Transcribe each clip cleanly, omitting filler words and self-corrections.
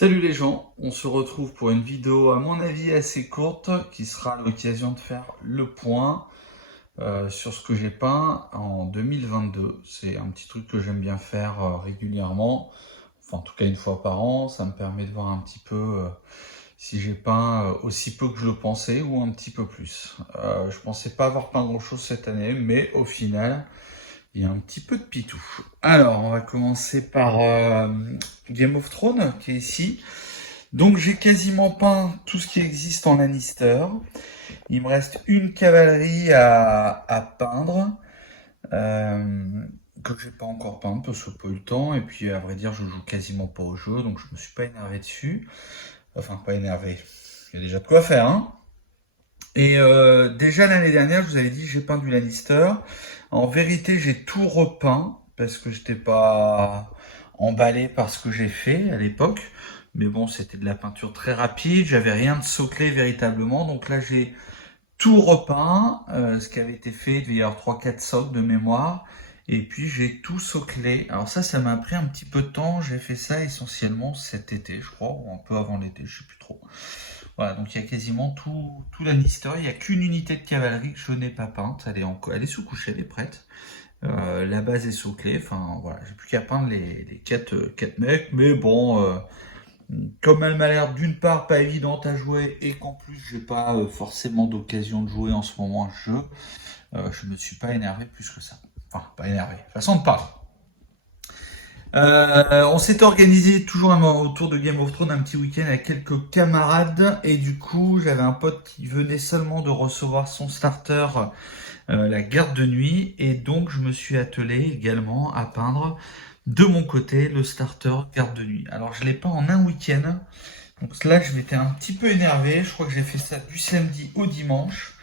Salut les gens, on se retrouve pour une vidéo à mon avis assez courte qui sera l'occasion de faire le point sur ce que j'ai peint en 2022. C'est un petit truc que j'aime bien faire régulièrement, enfin en tout cas une fois par an. Ça me permet de voir un petit peu si j'ai peint aussi peu que je le pensais ou un petit peu plus. Je pensais pas avoir peint grand chose cette année, mais au final il y a un petit peu de pitou. Alors on va commencer par Game of Thrones qui est ici. Donc j'ai quasiment peint tout ce qui existe en Lannister. Il me reste une cavalerie à peindre, euh, que j'ai pas encore peinte parce que j'ai pas eu le temps. Et puis à vrai dire, je joue quasiment pas au jeu, donc je me suis pas énervé dessus. Enfin, pas énervé. Il y a déjà de quoi faire, hein. Et déjà l'année dernière, je vous avais dit j'ai peint du Lannister. En vérité, j'ai tout repeint parce que j'étais pas emballé par ce que j'ai fait à l'époque. Mais bon, c'était de la peinture très rapide, j'avais rien de soclé véritablement. Donc là, j'ai tout repeint, ce qui avait été fait, il devait y avoir 3-4 socles de mémoire. Et puis j'ai tout soclé. Alors ça m'a pris un petit peu de temps. J'ai fait ça essentiellement cet été, je crois, ou un peu avant l'été, je sais plus trop. Voilà, donc il y a quasiment tout Lannister. Il n'y a qu'une unité de cavalerie que je n'ai pas peinte. Elle est sous-couchée, elle est prête. La base est soclée. Enfin voilà, j'ai plus qu'à peindre les quatre mecs. Mais bon, comme elle m'a l'air d'une part pas évidente à jouer et qu'en plus j'ai pas forcément d'occasion de jouer en ce moment à ce jeu, je me suis pas énervé plus que ça. Enfin, pas énervé. Façon de parler. On s'est organisé toujours autour de Game of Thrones un petit week-end avec quelques camarades et du coup j'avais un pote qui venait seulement de recevoir son starter, la garde de nuit, et donc je me suis attelé également à peindre de mon côté le starter garde de nuit. Alors je l'ai peint en un week-end, donc là je m'étais un petit peu énervé, je crois que j'ai fait ça du samedi au dimanche.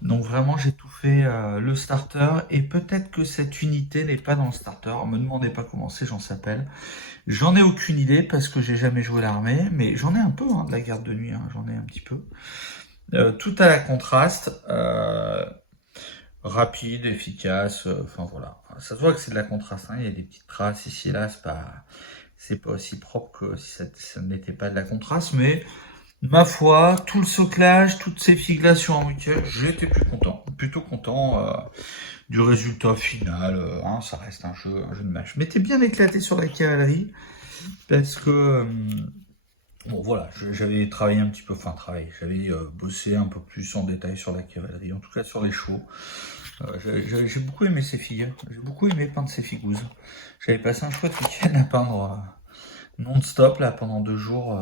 Donc vraiment j'ai tout fait, le starter, et peut-être que cette unité n'est pas dans le starter. Me demandez pas comment c'est, j'en s'appelle. J'en ai aucune idée parce que j'ai jamais joué l'armée, mais j'en ai un peu hein, de la garde de nuit, hein, j'en ai un petit peu. Tout à la contraste, rapide, efficace, enfin voilà. Ça se voit que c'est de la contraste, hein, il y a des petites traces ici et là, c'est pas aussi propre que si ça n'était pas de la contraste, mais ma foi, tout le soclage, toutes ces figlations en week-end, j'étais plutôt content du résultat final. Hein, ça reste un jeu de match. Je m'étais bien éclaté sur la cavalerie parce que bon voilà, j'avais travaillé un petit peu, enfin travaillé, j'avais bossé un peu plus en détail sur la cavalerie, en tout cas sur les chevaux. J'ai beaucoup aimé ces filles, hein. J'ai beaucoup aimé peindre ces figouses. J'avais passé un chouette week-end à peindre non-stop là pendant 2 jours.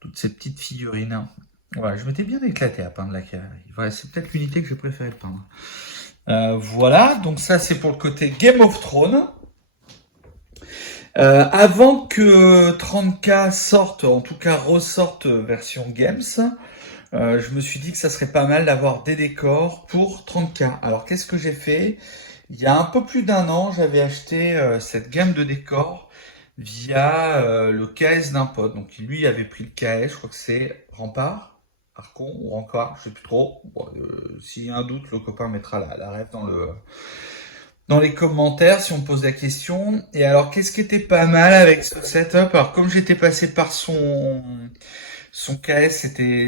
Toutes ces petites figurines. Voilà, je m'étais bien éclaté à peindre la cavalerie. Voilà, c'est peut-être l'unité que j'ai préféré peindre. Voilà, donc ça c'est pour le côté Game of Thrones. Avant que 30K sorte, en tout cas ressorte version Games, je me suis dit que ça serait pas mal d'avoir des décors pour 30K. Alors qu'est-ce que j'ai fait? Il y a un peu plus d'un an, j'avais acheté cette gamme de décors via le KS d'un pote. Donc lui avait pris le KS, je crois que c'est Rempart, Arcon ou Rancard, je sais plus trop. Bon, s'il y a un doute, le copain mettra la ref dans les commentaires si on me pose la question. Et alors qu'est-ce qui était pas mal avec ce setup? Alors comme j'étais passé par son KS,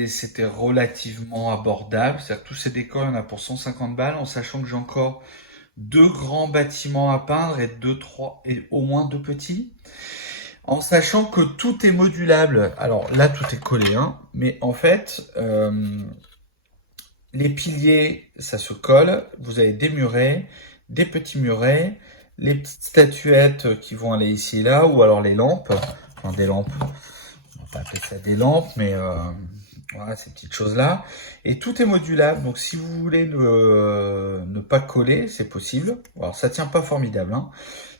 c'était relativement abordable. C'est-à-dire que tous ces décors, il y en a pour 150 balles, en sachant que j'ai encore 2 grands bâtiments à peindre et trois, et au moins 2 petits. En sachant que tout est modulable. Alors là, tout est collé, hein. Mais en fait, les piliers, ça se colle. Vous avez des murets, des petits murets, les petites statuettes qui vont aller ici et là, ou alors les lampes. Enfin, des lampes. On va pas appeler ça des lampes, mais voilà, ces petites choses-là. Et tout est modulable, donc si vous voulez ne pas coller, c'est possible. Alors ça tient pas formidable, hein.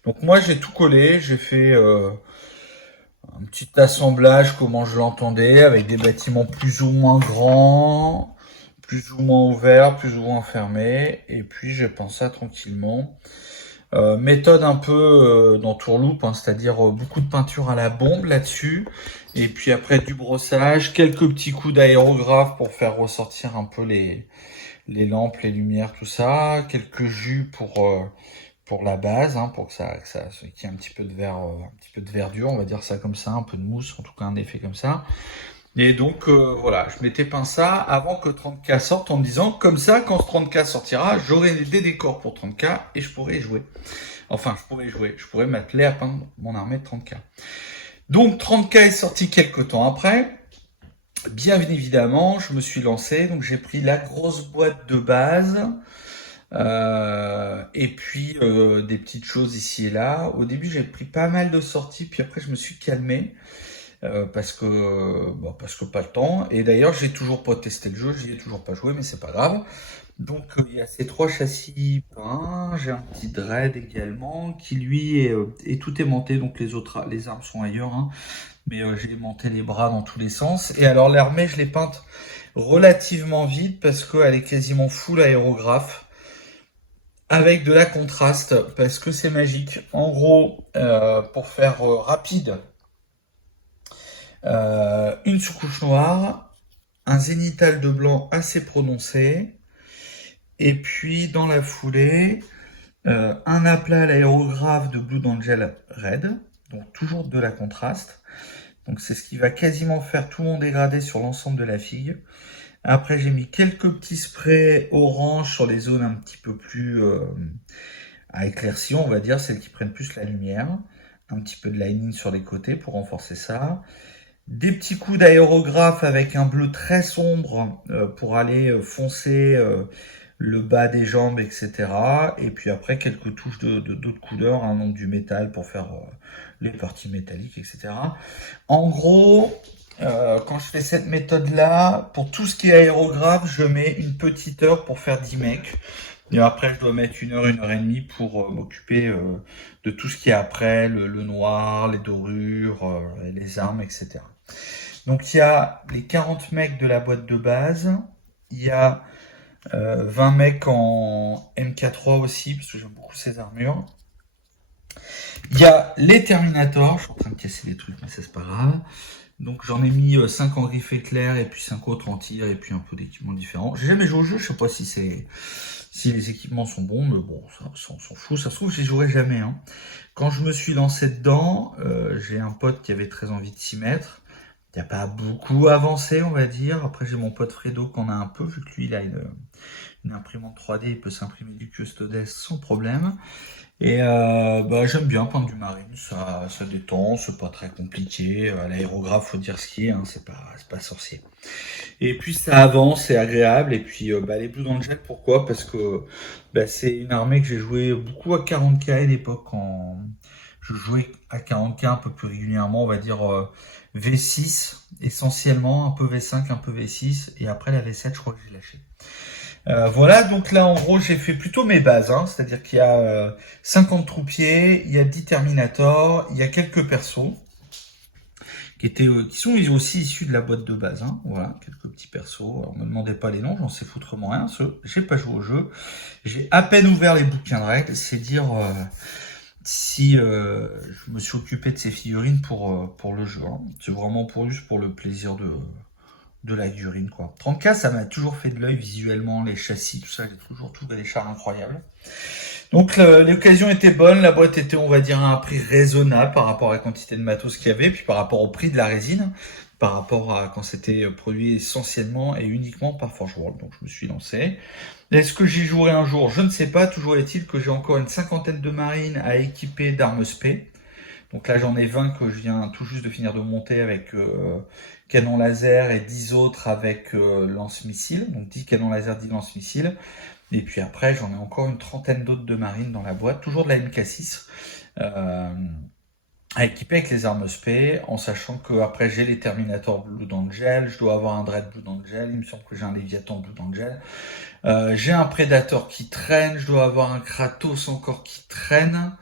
Donc moi j'ai tout collé, j'ai fait un petit assemblage comment je l'entendais, avec des bâtiments plus ou moins grands, plus ou moins ouverts, plus ou moins fermés, et puis j'ai pensé ça tranquillement. Méthode un peu d'entourloupe, hein, c'est-à-dire beaucoup de peinture à la bombe là-dessus, et puis après du brossage, quelques petits coups d'aérographe pour faire ressortir un peu les lampes, les lumières, tout ça, quelques jus pour la base, hein, pour qu'il y ait un petit peu de un petit peu de verdure, on va dire ça comme ça, un peu de mousse, en tout cas un effet comme ça. Et donc voilà, je m'étais peint ça avant que 30K sorte en me disant comme ça, quand 30K sortira, j'aurai des décors pour 30K et je pourrai jouer. Enfin, je pourrais m'atteler à peindre mon armée de 30K. Donc 30K est sorti quelques temps après. Bien évidemment, je me suis lancé, donc j'ai pris la grosse boîte de base, et puis des petites choses ici et là. Au début, j'ai pris pas mal de sorties, puis après, je me suis calmé parce que pas le temps. Et d'ailleurs, j'ai toujours pas testé le jeu, j'y ai toujours pas joué, mais c'est pas grave. Donc il y a ces trois châssis peints, j'ai un petit dread également qui lui est tout aimanté, donc les armes sont ailleurs, hein. Mais j'ai aimanté les bras dans tous les sens. Et alors l'armée, je l'ai peinte relativement vite parce qu'elle est quasiment full aérographe avec de la contraste parce que c'est magique. En gros, pour faire rapide, une surcouche noire, un zénithal de blanc assez prononcé, et puis dans la foulée, un aplat à l'aérographe de Blood Angel Red, donc toujours de la contraste. Donc c'est ce qui va quasiment faire tout mon dégradé sur l'ensemble de la figue. Après j'ai mis quelques petits sprays orange sur les zones un petit peu plus à éclaircie, on va dire, celles qui prennent plus la lumière. Un petit peu de lining sur les côtés pour renforcer ça. Des petits coups d'aérographe avec un bleu très sombre pour aller foncer le bas des jambes, etc. Et puis après quelques touches d'autres couleurs, hein, donc du métal pour faire les parties métalliques, etc. En gros, quand je fais cette méthode-là, pour tout ce qui est aérographe, je mets une petite heure pour faire 10 mecs. Et après, je dois mettre une heure et demie pour m'occuper de tout ce qui est après, le noir, les dorures, les armes, etc. Donc il y a les 40 mecs de la boîte de base, il y a 20 mecs en MK3 aussi, parce que j'aime beaucoup ces armures. Il y a les Terminators, je suis en train de casser des trucs, mais ça c'est pas grave. Donc j'en ai mis 5 en griffe éclair, et puis 5 autres en tir, et puis un peu d'équipements différents. J'ai jamais joué au jeu, je sais pas si les équipements sont bons, mais bon, ça on s'en fout, ça se trouve j'y jouerai jamais, hein. Quand je me suis lancé dedans, j'ai un pote qui avait très envie de s'y mettre. Il n'y a pas beaucoup avancé, on va dire. Après, j'ai mon pote Fredo qui en a un peu, vu que lui, il a une imprimante 3D, il peut s'imprimer du Custodes sans problème. Et j'aime bien peindre du marine, ça détend, c'est pas très compliqué. L'aérographe, faut dire ce qui est, hein, c'est pas sorcier. Et puis ça avance, c'est agréable. Et puis les Blood Angel, pourquoi? Parce que c'est une armée que j'ai joué beaucoup à 40K à l'époque quand je jouais à 40K un peu plus régulièrement, on va dire V6 essentiellement, un peu V5, un peu V6, et après la V7 je crois que j'ai lâché. Voilà, donc là en gros j'ai fait plutôt mes bases, hein, c'est-à-dire qu'il y a 50 troupiers, il y a 10 Terminators, il y a quelques persos qui sont aussi issus de la boîte de base, hein. Voilà, quelques petits persos. Alors, me demandez pas les noms, j'en sais foutrement rien, j'ai pas joué au jeu. J'ai à peine ouvert les bouquins de règles, c'est dire si je me suis occupé de ces figurines pour le jeu, hein. C'est vraiment juste pour le plaisir de la figurine, quoi. 30K, ça m'a toujours fait de l'œil visuellement, les châssis, tout ça, j'ai toujours trouvé des chars incroyables. Donc l'occasion était bonne, la boîte était, on va dire, à un prix raisonnable par rapport à la quantité de matos qu'il y avait, puis par rapport au prix de la résine, par rapport à quand c'était produit essentiellement et uniquement par Forge World. Donc je me suis lancé. Est-ce que j'y jouerai un jour? Je ne sais pas. Toujours est-il que j'ai encore une cinquantaine de marines à équiper d'armes spé. Donc là j'en ai 20 que je viens tout juste de finir de monter avec canon laser et 10 autres avec lance-missiles. Donc 10 canons laser, 10 lance-missiles. Et puis après, j'en ai encore une trentaine d'autres de marines dans la boîte, toujours de la MK6, à équiper avec les armes spé, en sachant que après j'ai les Terminator Blood Angel, je dois avoir un Dread Blood Angel, il me semble que j'ai un Léviathan Blood Angel, j'ai un Predator qui traîne, je dois avoir un Kratos encore qui traîne,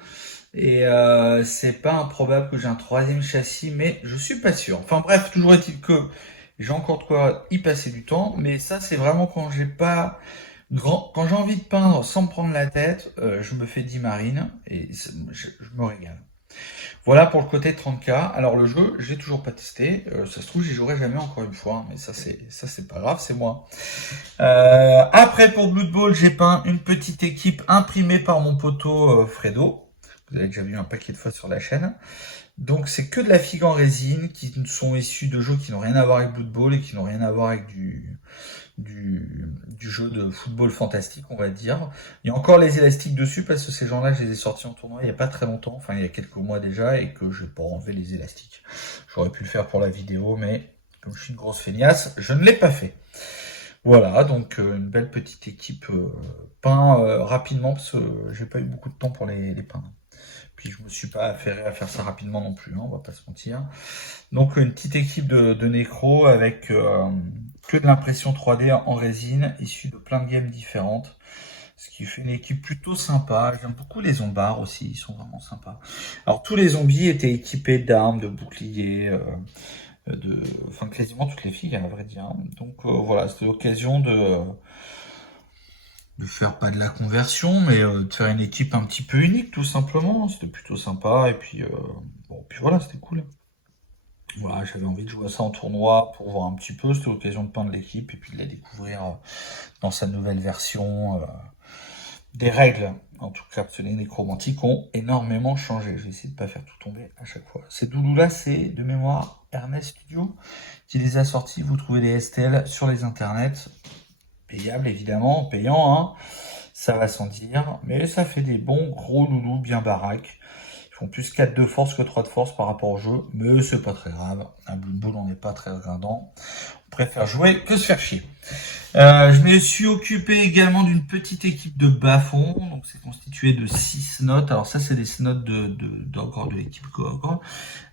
et c'est pas improbable que j'ai un troisième châssis, mais je suis pas sûr. Enfin bref, toujours est-il que j'ai encore de quoi y passer du temps, mais ça c'est vraiment quand quand j'ai envie de peindre sans me prendre la tête, je me fais 10 marines et je me régale. Voilà pour le côté 30K. Alors le jeu, j'ai toujours pas testé. Ça se trouve, j'y jouerai jamais encore une fois, hein, mais ça c'est pas grave, c'est moi. Après pour Blood Bowl, j'ai peint une petite équipe imprimée par mon poteau Fredo. Vous avez déjà vu un paquet de fois sur la chaîne. Donc c'est que de la figue en résine qui sont issus de jeux qui n'ont rien à voir avec Blood Bowl et qui n'ont rien à voir avec du jeu de football fantastique, on va dire. Il y a encore les élastiques dessus parce que ces gens-là, je les ai sortis en tournoi il n'y a pas très longtemps, enfin il y a quelques mois déjà, et que je n'ai pas enlevé les élastiques. J'aurais pu le faire pour la vidéo, mais comme je suis une grosse feignasse, je ne l'ai pas fait. Voilà, donc une belle petite équipe peint rapidement parce que j'ai pas eu beaucoup de temps pour les peindre. Puis je me suis pas affairé à faire ça rapidement non plus, hein, on va pas se mentir. Donc une petite équipe de nécro avec que de l'impression 3D en résine, issue de plein de games différentes. Ce qui fait une équipe plutôt sympa. J'aime beaucoup les zombards aussi, ils sont vraiment sympas. Alors tous les zombies étaient équipés d'armes, de boucliers, enfin quasiment toutes les filles, à vrai dire. Donc voilà, c'était l'occasion de faire pas de la conversion, mais de faire une équipe un petit peu unique, tout simplement. C'était plutôt sympa, et puis bon, puis voilà, c'était cool. Voilà, j'avais envie de jouer à ça en tournoi pour voir un petit peu, c'était l'occasion de peindre l'équipe et puis de la découvrir dans sa nouvelle version. Des règles, en tout cas, parce que les nécromantiques ont énormément changé. Je vais essayer de pas faire tout tomber à chaque fois. Ces doudous-là, c'est de mémoire Ernest Studio qui les a sortis. Vous trouvez les STL sur les internets. Payable, évidemment, payant, hein. Ça va sans dire. Mais ça fait des bons gros loulous bien baraques. Ils font plus 4 de force que 3 de force par rapport au jeu. Mais c'est pas très grave. Un Blood Bowl, on n'est pas très regardant. On préfère jouer que se faire chier. Je me suis occupé également d'une petite équipe de bas-fond, donc c'est constitué de 6 notes. Alors ça c'est des notes d'ogre, de l'équipe Ogre.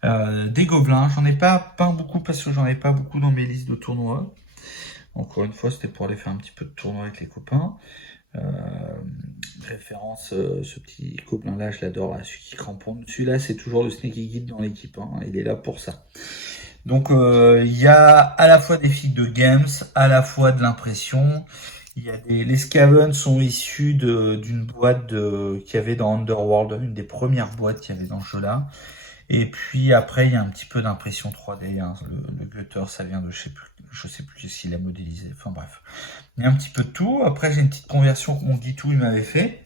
Des gobelins, j'en ai pas peint beaucoup parce que j'en ai pas beaucoup dans mes listes de tournois. Encore une fois, c'était pour aller faire un petit peu de tournoi avec les copains. Référence, ce petit gobelin là, je l'adore, là, celui qui cramponne. Celui-là c'est toujours le Sneaky Guide dans l'équipe, hein, il est là pour ça. Donc il y a à la fois des figues de games, à la fois de l'impression. Il y a les Scaven sont issus d'une boîte qu'il y avait dans Underworld, une des premières boîtes qu'il y avait dans ce jeu-là. Et puis après il y a un petit peu d'impression 3D. Hein. Le Gutter, ça vient de je sais plus s'il a modélisé. Enfin bref, il y a un petit peu de tout. Après j'ai une petite conversion que mon Guitou il m'avait fait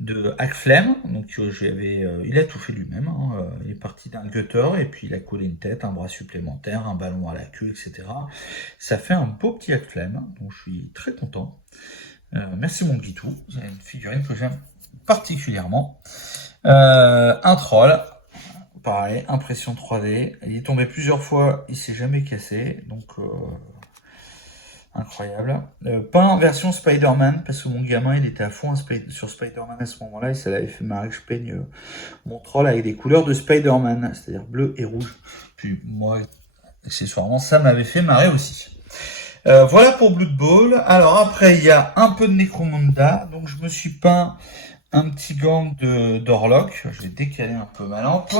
de Hackflame, donc il a tout fait lui-même, hein. Il est parti d'un gutter et puis il a collé une tête, un bras supplémentaire, un ballon à la queue, etc. Ça fait un beau petit Hackflame, donc je suis très content. Merci mon Guitou, c'est une figurine que j'aime particulièrement. Un troll, pareil, impression 3D, il est tombé plusieurs fois, il s'est jamais cassé, donc incroyable. Pas en version Spider-Man, parce que mon gamin il était à fond sur Spider-Man à ce moment-là, et ça l'avait fait marrer que je peigne mon troll avec des couleurs de Spider-Man, c'est-à-dire bleu et rouge. Puis moi, accessoirement, ça m'avait fait marrer aussi. Voilà pour Blood Bowl. Alors après, il y a un peu de Necromunda, donc je me suis peint un petit gang d'Orlock. Je vais décaler un peu ma lampe.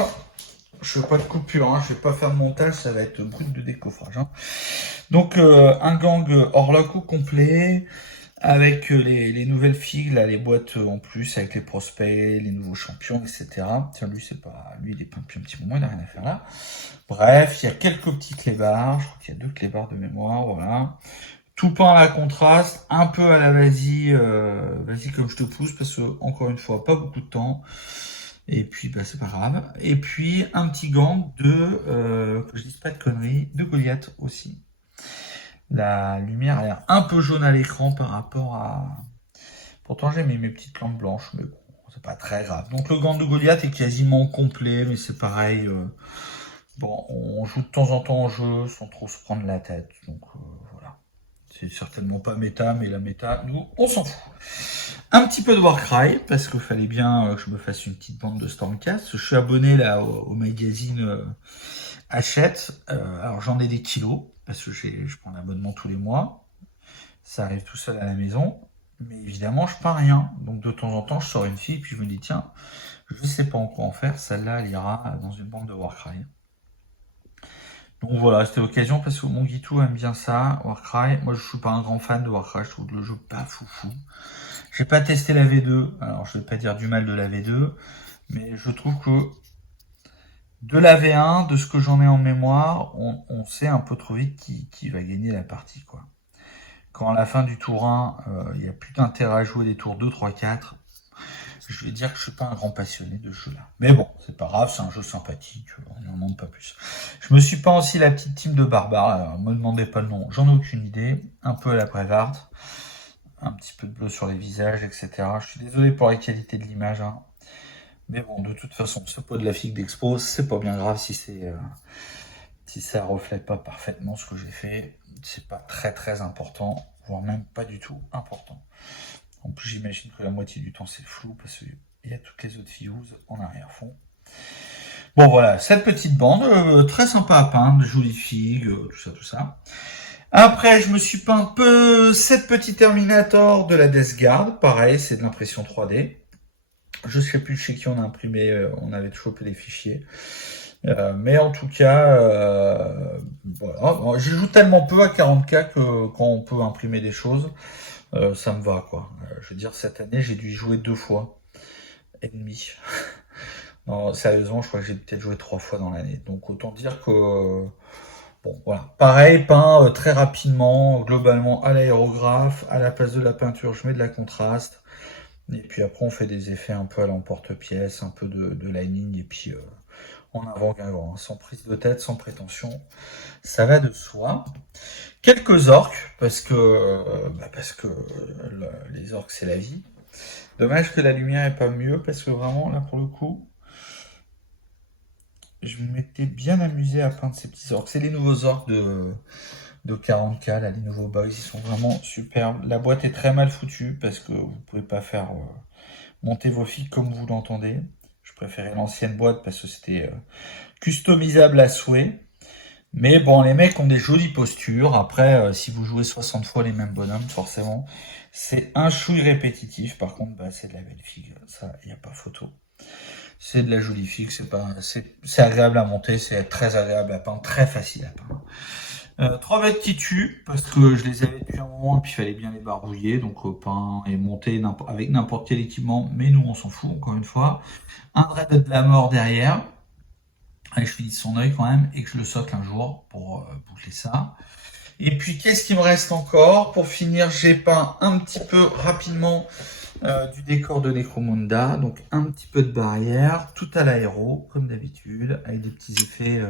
Je fais pas de coupure, hein, je vais pas faire de montage, ça va être brut de décoffrage. Hein. Donc un gang Orlock au complet, avec les nouvelles figues, là, les boîtes en plus, avec les prospects, les nouveaux champions, etc. Tiens, lui, lui, il est peint depuis un petit moment, il n'a rien à faire là. Bref, il y a quelques petits clébards, je crois qu'il y a 2 clébards de mémoire, voilà. Tout peint à la contraste, un peu à la vas-y comme je te pousse, parce que, encore une fois, pas beaucoup de temps. Et puis, bah, c'est pas grave. Et puis, un petit gang que je dise pas de conneries, de Goliath aussi. La lumière a l'air un peu jaune à l'écran par rapport à... Pourtant, j'ai mis mes petites lampes blanches, mais bon, c'est pas très grave. Donc, le gang de Goliath est quasiment complet, mais c'est pareil. Bon, on joue de temps en temps au jeu sans trop se prendre la tête. Donc, voilà. C'est certainement pas méta, mais la méta, nous, on s'en fout. Un petit peu de Warcry, parce qu'il fallait bien que je me fasse une petite bande de Stormcast. Je suis abonné là au magazine Hachette. Alors j'en ai des kilos, parce que je prends l'abonnement tous les mois. Ça arrive tout seul à la maison. Mais évidemment, je peins rien. Donc de temps en temps, je sors une fille, puis je me dis, tiens, je sais pas en quoi en faire. Celle-là, elle ira dans une bande de Warcry. Donc voilà, c'était l'occasion parce que mon Guitou aime bien ça, Warcry. Moi, je suis pas un grand fan de Warcry, je trouve le jeu pas foufou. J'ai pas testé la V2, alors je vais pas dire du mal de la V2, Mais je trouve que de la V1, de ce que j'en ai en mémoire, on sait un peu trop vite qui va gagner la partie, quoi. Quand à la fin du tour 1, il n'y a plus d'intérêt à jouer les tours 2, 3, 4, je vais dire que je suis pas un grand passionné de ce jeu-là. Mais bon, c'est pas grave, c'est un jeu sympathique, on n'en demande pas plus. Je me suis peint aussi la petite team de barbares, me demandez pas le nom, j'en ai aucune idée. Un peu à la Brevard, un petit peu de bleu sur les visages, etc. Je suis désolé pour la qualité de l'image, hein. Mais bon, de toute façon, c'est pas de la figue d'expo, c'est pas bien grave si ça reflète pas parfaitement ce que j'ai fait. C'est pas très très important, voire même pas du tout important. En plus, j'imagine que la moitié du temps c'est flou parce qu'il y a toutes les autres filles en arrière-fond. Bon voilà, cette petite bande, très sympa à peindre, jolie figue, tout ça. Après, je me suis peint un peu cette petite Terminator de la Death Guard. Pareil, c'est de l'impression 3D. Je sais plus chez qui on a imprimé, on avait chopé les fichiers. Mais en tout cas, voilà. Je joue tellement peu à 40K que quand on peut imprimer des choses, ça me va, quoi. Je veux dire, cette année, j'ai dû y jouer 2 fois et demi. Non, sérieusement, je crois que j'ai peut-être joué 3 fois dans l'année. Donc autant dire que bon, voilà. Pareil, peint très rapidement, globalement à l'aérographe, à la place de la peinture, je mets de la contraste. Et puis après, on fait des effets un peu à l'emporte-pièce, un peu de lining, et puis en avant-guingant, hein, sans prise de tête, sans prétention. Ça va de soi. Quelques orques, parce que les orques, c'est la vie. Dommage que la lumière est pas mieux, parce que vraiment, là, pour le coup, je m'étais bien amusé à peindre ces petits orques. C'est les nouveaux orques de 40K, là, les nouveaux bugs, ils sont vraiment superbes. La boîte est très mal foutue, parce que vous pouvez pas faire monter vos figues comme vous l'entendez. Je préférais l'ancienne boîte, parce que c'était customisable à souhait. Mais bon, les mecs ont des jolies postures. Après, si vous jouez 60 fois les mêmes bonhommes, forcément, c'est un chouille répétitif. Par contre, c'est de la belle figue. Ça, il n'y a pas photo. C'est de la jolie figue. C'est agréable à monter. C'est très agréable à peindre. Très facile à peindre. 3 bêtes qui tuent, parce que je les avais depuis un moment, et puis il fallait bien les barbouiller. Donc, peint et monter avec n'importe quel équipement. Mais nous, on s'en fout, encore une fois. Un dread de la mort derrière. Allez, je finis son œil quand même et que je le socle un jour pour boucler ça. Et puis qu'est-ce qu'il me reste encore? Pour finir, j'ai peint un petit peu rapidement du décor de Necromunda, donc un petit peu de barrière, tout à l'aéro, comme d'habitude, avec des petits effets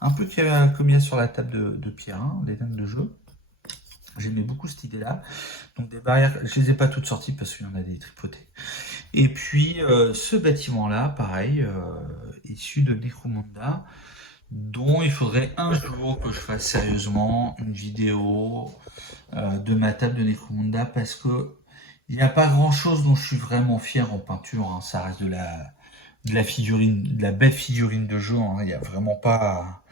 un peu comme il y a sur la table de Pierre, hein, les dames de jeu. J'aimais beaucoup cette idée-là. Donc des barrières, je les ai pas toutes sorties parce qu'il y en a des tripotés. Et puis ce bâtiment-là, pareil, issu de Necromunda, dont il faudrait un jour que je fasse sérieusement une vidéo de ma table de Necromunda, parce que il n'y a pas grand-chose dont je suis vraiment fier en peinture, hein. Ça reste de la figurine, de la belle figurine de jeu, hein. Il n'y a vraiment pas...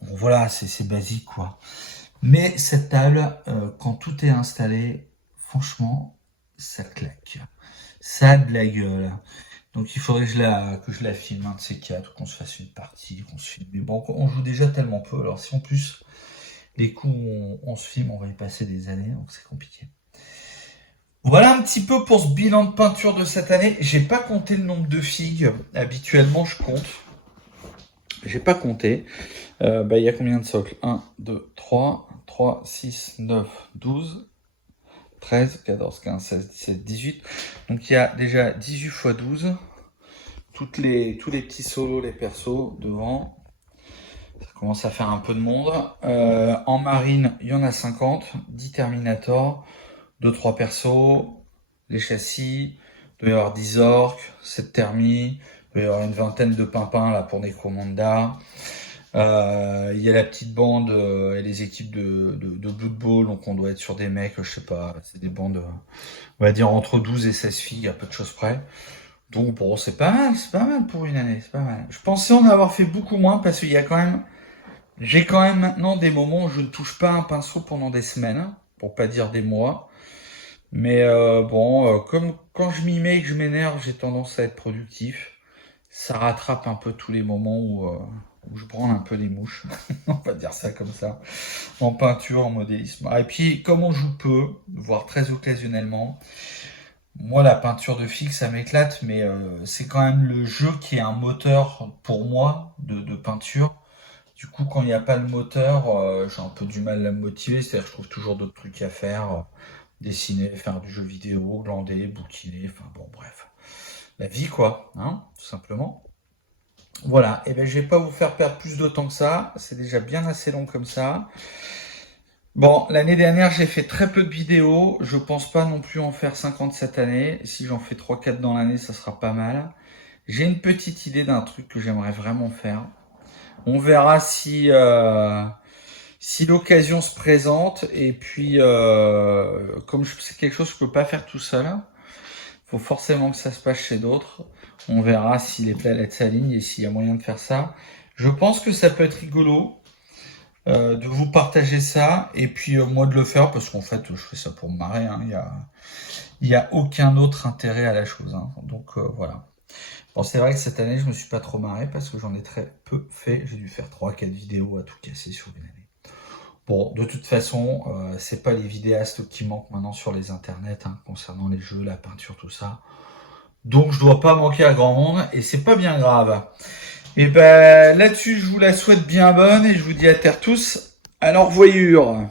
Bon, voilà, c'est basique, quoi. Mais cette table, quand tout est installé, franchement, ça claque. Ça a de la gueule. Donc il faudrait que je la filme, un de ces quatre, qu'on se fasse une partie, qu'on se filme. Mais bon, on joue déjà tellement peu. Alors si en plus les coups on se filme, on va y passer des années, donc c'est compliqué. Voilà un petit peu pour ce bilan de peinture de cette année. J'ai pas compté le nombre de figues. Habituellement, je compte. J'ai pas compté. Il y a combien de socles? 1, 2, 3, 6, 9, 12, 13, 14, 15, 16, 17, 18. Donc il y a déjà 18 x 12. Tous les petits solos, les persos devant. Ça commence à faire un peu de monde. En marine, il y en a 50. 10 Terminator. 2-3 persos. Les châssis. Il doit y avoir 10 orques. 7 thermis. Il doit y avoir une vingtaine de pimpins là pour Necromunda. Il y a la petite bande et les équipes de Blood Bowl, donc on doit être sur des mecs, je sais pas, c'est des bandes, on va dire entre 12 et 16 filles, à peu de choses près. Donc bon, c'est pas mal pour une année, c'est pas mal. Je pensais en avoir fait beaucoup moins parce qu'il y a quand même, j'ai quand même maintenant des moments où je ne touche pas un pinceau pendant des semaines, pour pas dire des mois. Mais comme quand je m'y mets et que je m'énerve, j'ai tendance à être productif. Ça rattrape un peu tous les moments où je branle un peu les mouches, on va dire ça comme ça, en peinture, en modélisme. Et puis, comme on joue peu, voire très occasionnellement, Moi, la peinture de fixe, ça m'éclate, mais c'est quand même le jeu qui est un moteur pour moi de peinture. Du coup, quand il n'y a pas le moteur, j'ai un peu du mal à me motiver. C'est-à-dire que je trouve toujours d'autres trucs à faire. Dessiner, faire du jeu vidéo, glander, bouquiner, enfin bon, bref. La vie, quoi, hein, tout simplement. Voilà, et ben je vais pas vous faire perdre plus de temps que ça. C'est déjà bien assez long comme ça. Bon, l'année dernière, j'ai fait très peu de vidéos. Je pense pas non plus en faire 50 cette année. Si j'en fais 3-4 dans l'année, ça sera pas mal. J'ai une petite idée d'un truc que j'aimerais vraiment faire. On verra si l'occasion se présente. Et puis, comme c'est quelque chose que je peux pas faire tout seul, faut forcément que ça se passe chez d'autres. On verra si les planètes s'alignent et s'il y a moyen de faire ça. Je pense que ça peut être rigolo de vous partager ça et puis moi de le faire parce qu'en fait je fais ça pour me marrer. Hein. Il y a aucun autre intérêt à la chose. Hein. Donc voilà. Bon, c'est vrai que cette année je me suis pas trop marré parce que j'en ai très peu fait. J'ai dû faire 3-4 vidéos à tout casser sur une année. Bon, de toute façon, c'est pas les vidéastes qui manquent maintenant sur les internets hein, concernant les jeux, la peinture, tout ça. Donc je dois pas manquer à grand monde et c'est pas bien grave. Et ben là-dessus, je vous la souhaite bien bonne et je vous dis à terre tous. Alors voyure.